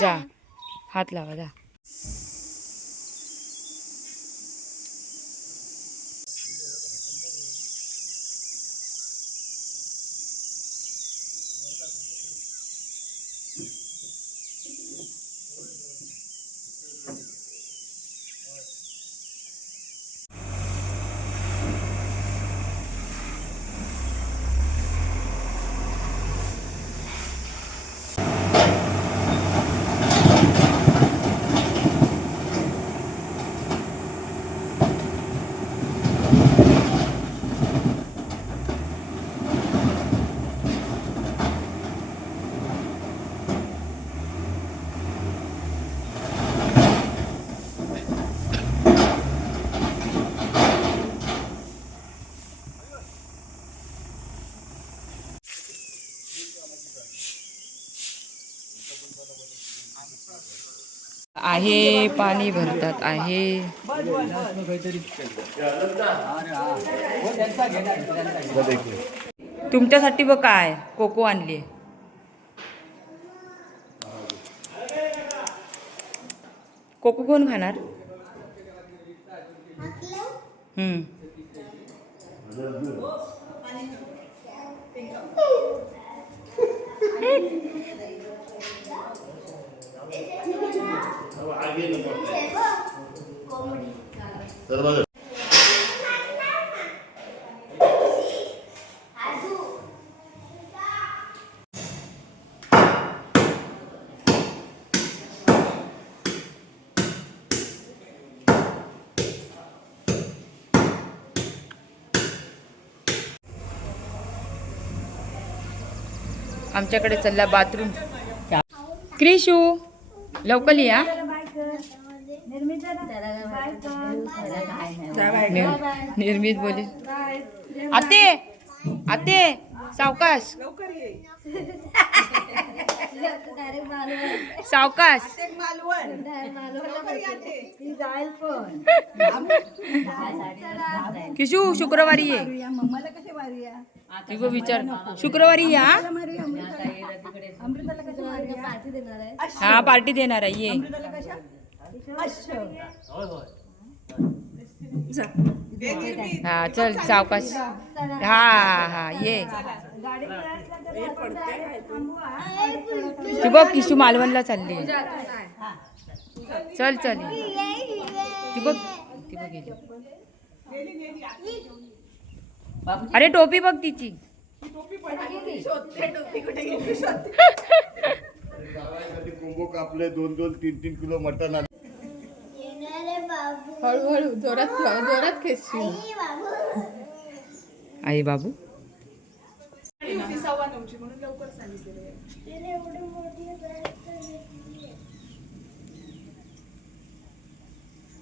जा हात लावा जा. आहे पाणी भरतात आहे. तुमच्यासाठी बघ काय कोको आणली. कोको कोण खाणार? आमच्याकडे चालला बाथरूम. क्रिशू लवकर या. निर्मित बोले आते आते सावकाश सावकाश. किशू शुक्रवारी ये. विचार शुक्रवारी या. हा पार्टी देणार आहे ये. हा चल सावकाश. हा हा ये. ती बघ किशू मालवणला चालली. चल चल ती बघ गेली. अरे टोपी बघ तिची. कोंबो कापले 2-3 किलो मटण. हळूहळू जोरात जोरात खेचशील. आई बाबू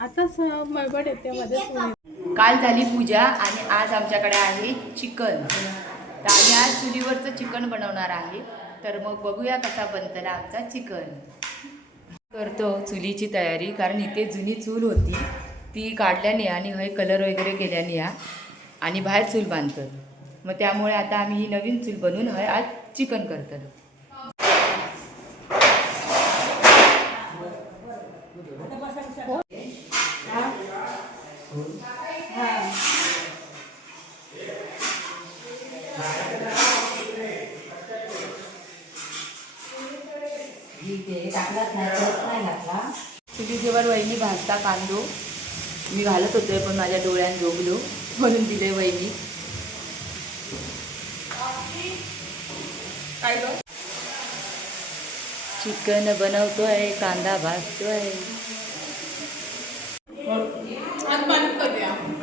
आता मळबट येते मध्ये. काल झाली पूजा आणि आज आमच्याकडे आहे चिकन. तर आम्ही आज चुलीवरचं चिकन बनवणार आहे. तर मग बघूया कसा बनतला आमचा चिकन. करतो चुलीची तयारी कारण इथे जुनी चूल होती ती काढल्याने आणि हय कलर वगैरे केल्याने या आणि बाहेर चूल बांधतात. मग त्यामुळे आता आम्ही ही नवीन चूल बनवून हय आज चिकन करतो. चुलीवर वहिनी भाजता कांदो. मी घालत होते पण माझ्या डोळ्यात झोपलो म्हणून दिले वहिनी. चिकन बनवतोय कांदा भाजतोय.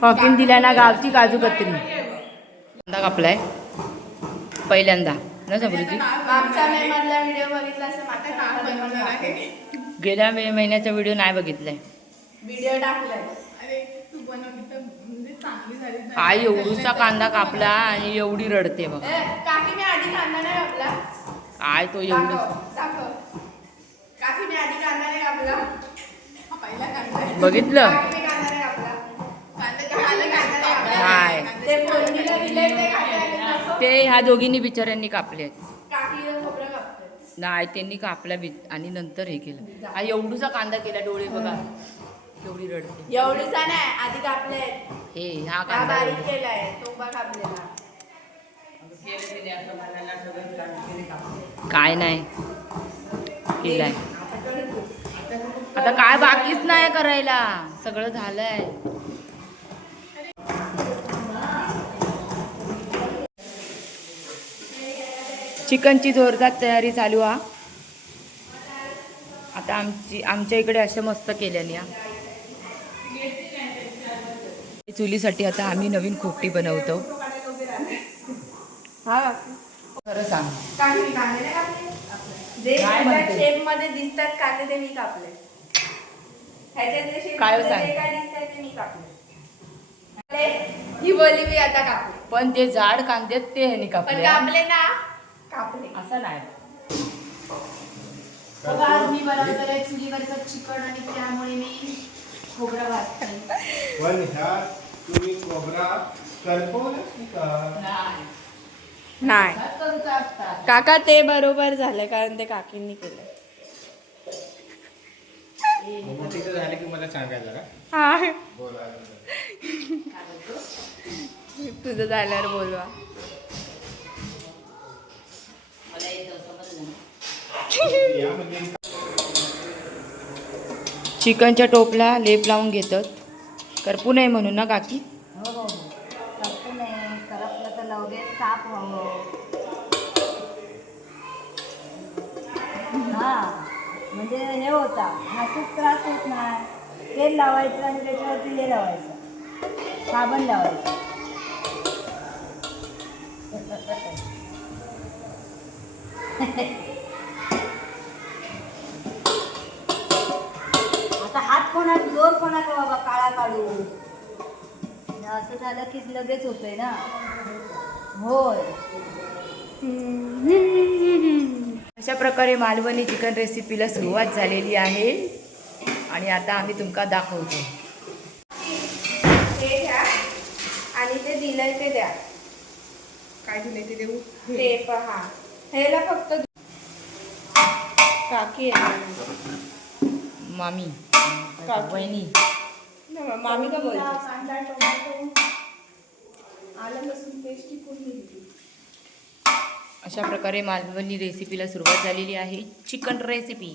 कॉफीन दिल्या ना गावची काजू कतरी. कांदा कापलाय पहिल्यांदा ना समृद्धी. गेल्या महिन्याचा व्हिडिओ नाही बघितलाय. आई एवढूसा कांदा कापला आणि एवढी रडते बघ. आय तो एवढं बघितलं. काय ते फोडणीला दिले ते खाते ते ह्या दोघींनी बिचाऱ्यांनी कापले काकीला खोबरं कापते. नाही त्यांनी कापला आणि नंतर हे केलं हा एवढूसा कांदा केला डोळे बघा एवढी रडते एवढीचा नाही आधी कापले हे हा हा कांदा बारीक केलाय तो बा कापलेला. काय नाही केलाय आता काय बाकीच नाही करायला सगळं झालंय. चिकनची जोरदार तयारी चालू हा. आता आमच्या इकडे असं मस्त केल्याने हा. चुलीसाठी आता आम्ही नवीन खोपटी बनवतो. हा खरं सांग कांदे नाही कापले जे काय म्हणते? शेप मध्ये दिसतात कांदे ते मी कापले. ह्याच्यातले शेप काय मध्ये सांग? जे काय दिसतात ते मी कापले. ही बोली मी आता कापले पण ते जाड कांदे ते ह्यानी पण कापले कापले ना कापले. असं नाही. बघा आज मी बनवलेलं आहे चुलीवरचं चिकन आणि त्यामुळे मी खोबरं भाजते. पण ह्यात तुम्ही खोबरा करपवलं का? नाही करूचा असतात. काका ते बरोबर झालं कारण ते काकींनी केलं. मग तिथं झालं की मला सांगायचं का? हा बोला. तुझं झाल्यावर बोलवा. मला येतं समजलं. यामध्ये चिकनच्या टोपला लेप लावून घेतात करपू नये म्हणून ना काकी. हो हो करपू नये करपलं तर लगेच साफ व्हावं. हा म्हणजे हे होता घासूक त्रास होत नाही. तेल लावायचं आणि त्याच्यावरती हे लावायचं साबण लावायचं. आता हात कोणाक जोर कोणाक बाबा काळा काढू असं झालं की लगेच होतंय ना. होय अशा प्रकारे मालवणी चिकन रेसिपीला सुरुवात झालेली आहे आणि आता आम्ही तुमका दाखवतो. ते घ्या आणि ते दिलंय ते द्या. काय दिलंय ते देऊ ते पहा. ह्याला फक्त काकी आहे मामी काकी. वहिनी मामी का बोलते. कांदा टोमॅटो आलं लसूण पेस्ट पूर्ण दिली. अशा प्रकारे मालवणी रेसिपीला सुरुवात झालेली आहे. चिकन रेसिपी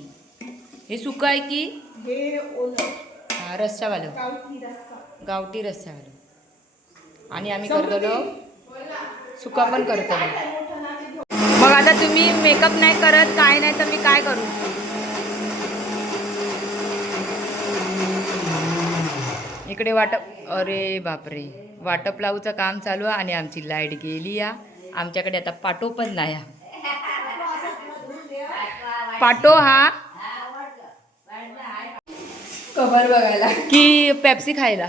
हे सुकं आहे की हे ओलं रस्सावालं गावठी रस्सा. गावठी रस्सावालं आणि आम्ही करतो सुका पण करतो. मग आता तुम्ही मेकअप नाही करत काय नाही तर मी काय करू. इकडे वाटप अरे बापरे वाटप लावूचं काम चालू आहे आणि आमची लाईट गेली या. आमच्याकडे आता पाटो पण नाही. पाटो हा कवर बघायला की पेप्सी खायला.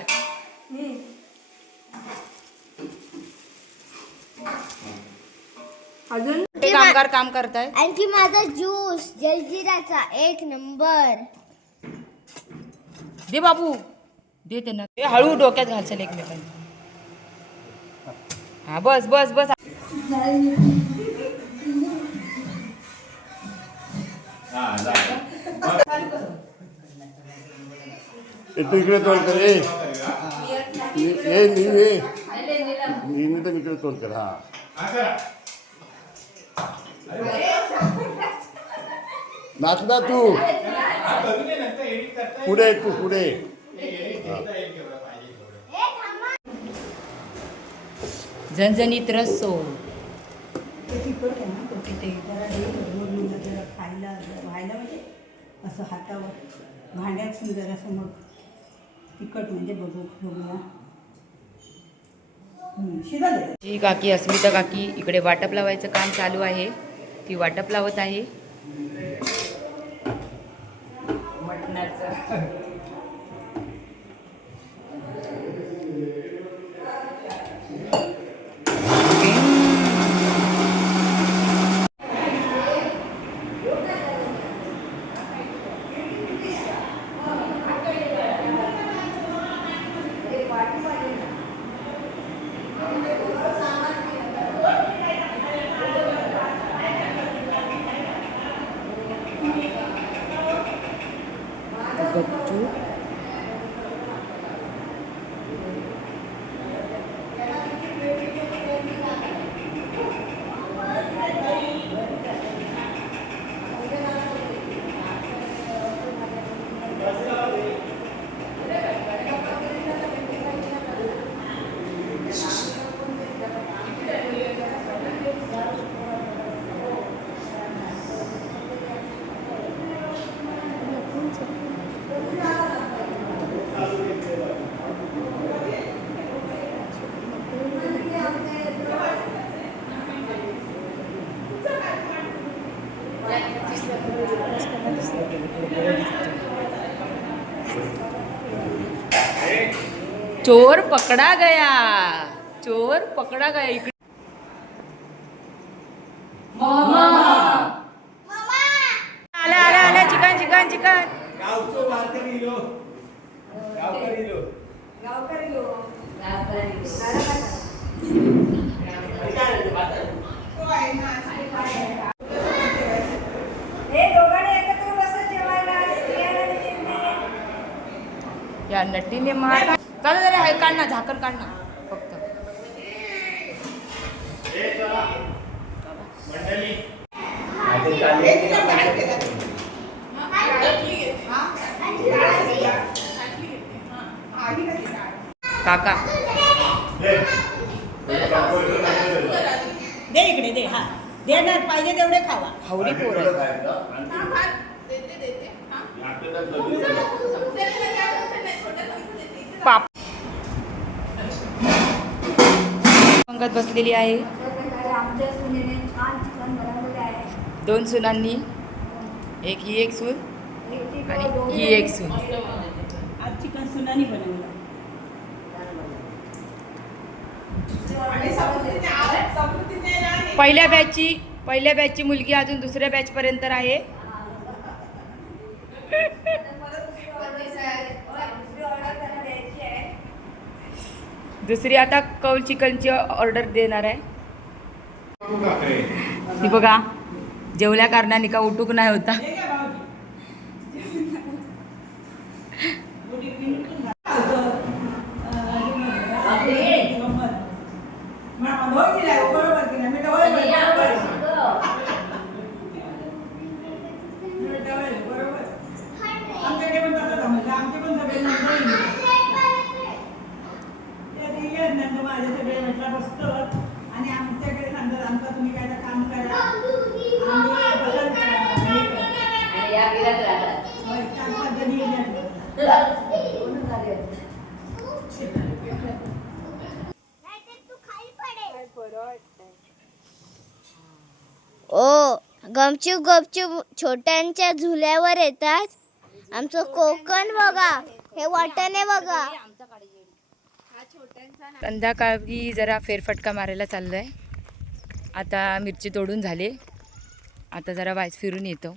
अजून ते कामगार काम करताय. आणखी माझा ज्यूस जलजिराचा 1 नंबर. दे बाबू दे त्यांना. ते हळू डोक्यात घालशील एकमेकांना. हा बस बस बस. तू इकडे तोंड कर. तर इकडे तोंड कर. हा नाच ना तू पुढे तू पुढे. झणझणीत रस्सो. ते तिखट आहे ना तो तिथे जरा हे वरून जरा खायला व्हायला म्हणजे असं हातावर भांड्यात सुंदर असं मग तिखट म्हणजे बघूया. शिजाले जी काकी अस्मिता काकी इकडे वाटप लावायचं काम चालू आहे. ती वाटप लावत आहे मटणाचं. चोर पकडा गया, चोर पकडा गया. इकडे आला आला आला, चिकन चिकन चिकन. गावचो वारकरी लो. गावकरी लो. या नटीने मार. चला जरा हे काढ ना, झाकण काढ ना फक्त. काका दे इकडे दे. हा दे ना, पाहिजे तेवढे खावा. हावरी पोर आहे. पाप पंगत बसलेली आहे. आमच्या सुनेने छान चिकन बनवलेलं आहे. 2 सुनांनी, एक ही एक सून आणि ही एक सून. आज चिकन सुनानी बनवलं. पहिल्या बॅचची मुलगी अजून दुसऱ्या बॅच पर्यंत आहे. दुसरी आता कौल चिकनची ऑर्डर देणार आहे. ती बघा जेवल्या कारणाने का उठूक नाही होता. आणि आमच्याकडे सांगतात आमचा तुम्ही काय काम करा. ओ गपचूप गपचूप छोट्यांच्या झुल्यावर येतात. आमचं कोकण बघा, हे वाटाणे बघा. संध्याकाळी जरा फेरफटका मारायला चाललोय. आता मिरची तोडून झाले, आता जरा वाईस फिरून येतो.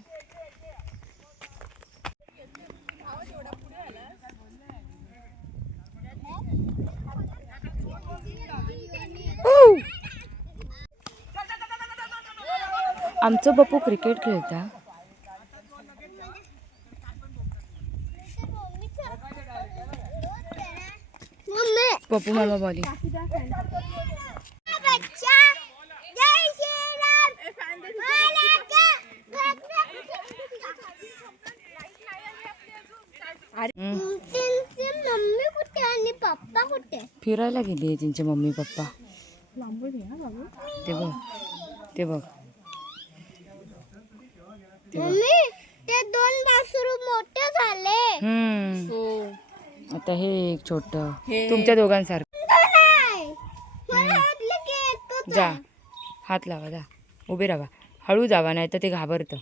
आमचं बप्पू क्रिकेट खेळता. पप्पू मामा बॉलिंग. मम्मी कुठे आणि पप्पा कुठे? फिरायला गेली त्यांचे मम्मी पप्पा. ते बघ ते बघ. मम्मी ते 2 वासरू मोठे झाले. आता हे एक छोट तुमच्या दोघांसारखं. जा हात लावा, जा उभे राहा, हळू जावा नाही तर ते घाबरतं.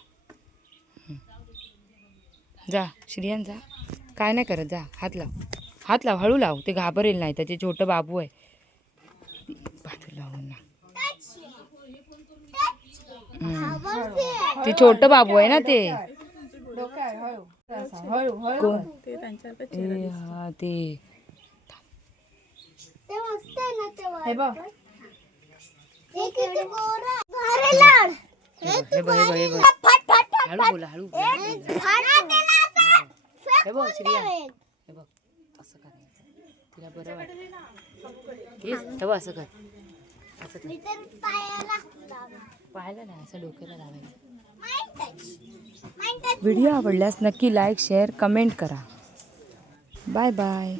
जा श्रियान जा, काय नाही करत, जा हात लाव, हात लाव, हळू लाव, ते घाबरेल नाही तर. ते छोटं बाबू आहे. बाजू लावून ना, ते छोटं बाबू आहे ना ते. कोण ए हा ते मस्त आहे ना ते. हे बघ हे किती गोरा. भारी लाड. हे बघ हे बघ. हळू बोला, हळू. हे बघ श्रिया, हे बघ असं करायचं, तिला बरं वाटतं. हे बघ असं कर, असं कर. पायाला नाही, असं डोक्याला लावायचं. व्हिडिओ आवडल्यास नक्की लाईक शेअर कमेंट करा. Bye bye.